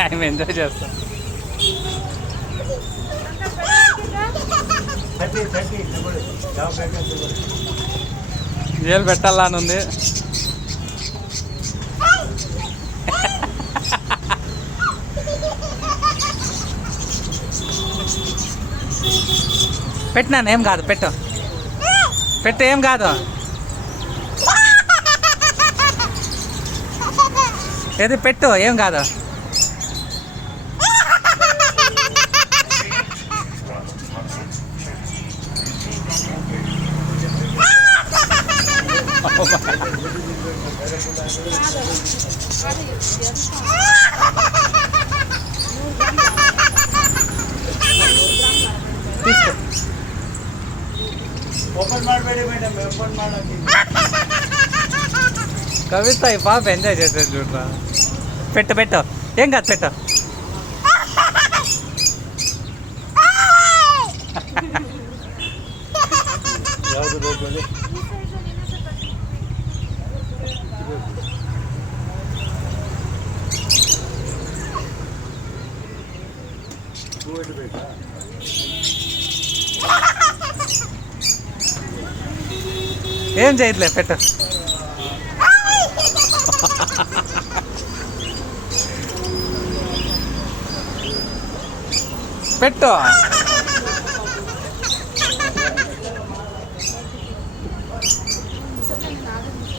ఆయన ఎంజాయ్ చేస్తాం. జైలు పెట్టాలా అని ఉంది. పెట్టినాను, ఏం కాదు, పెట్టు పెట్టు, ఏం కాదు. ఏది పెట్టు, ఏం కాదు. కవిత ఈ పాప ఎంజాయ్ చేసేది చూడరా. పెట్టు పెట్టు, ఏం కాదు, పెట్టు. ఏం చేయట్లే, పెట్టు. పెట్టు.